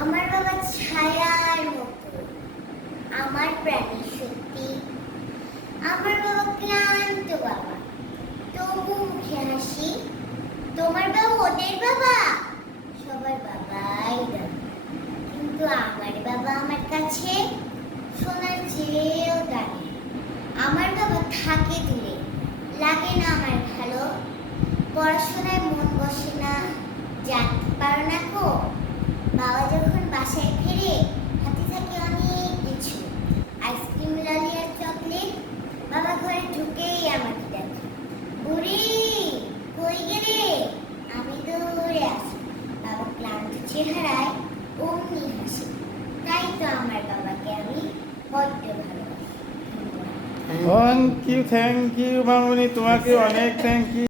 আমার বাবা ছায়ার মতো, আমার প্রাণের শক্তি। আমার বাবা ক্লান্ত বাবা, তবু মুখে হাসি। তোমার বাবা ওদের বাবা, সবার বাবাই দাম। কিন্তু আমার বাবা আমার কাছে সোনার চেয়েও দামি। আমার বাবা থাকে দূরে, লাগে না আমার ভালো। পড়াশোনায় মন বসে না, জানতে পারো না গো। বাবা যখন বাসায় ফিরে, হাতে থাকে অনেক কিছু, আইসক্রিম, লালি আর চকলেট। বাবা ঘরে ঢুকেই আমাকে ডাকে, বুড়ি কই গেলে? আমি দৌড়ে আসি, বাবা ক্লান্ত চেহারায় অমনি হাসি। তাই তো আমার বাবাকে আমি বড্ড ভালোবাসি। থ্যাংক ইউ মামুনি, তোমাকে অনেক থ্যাংক ইউ।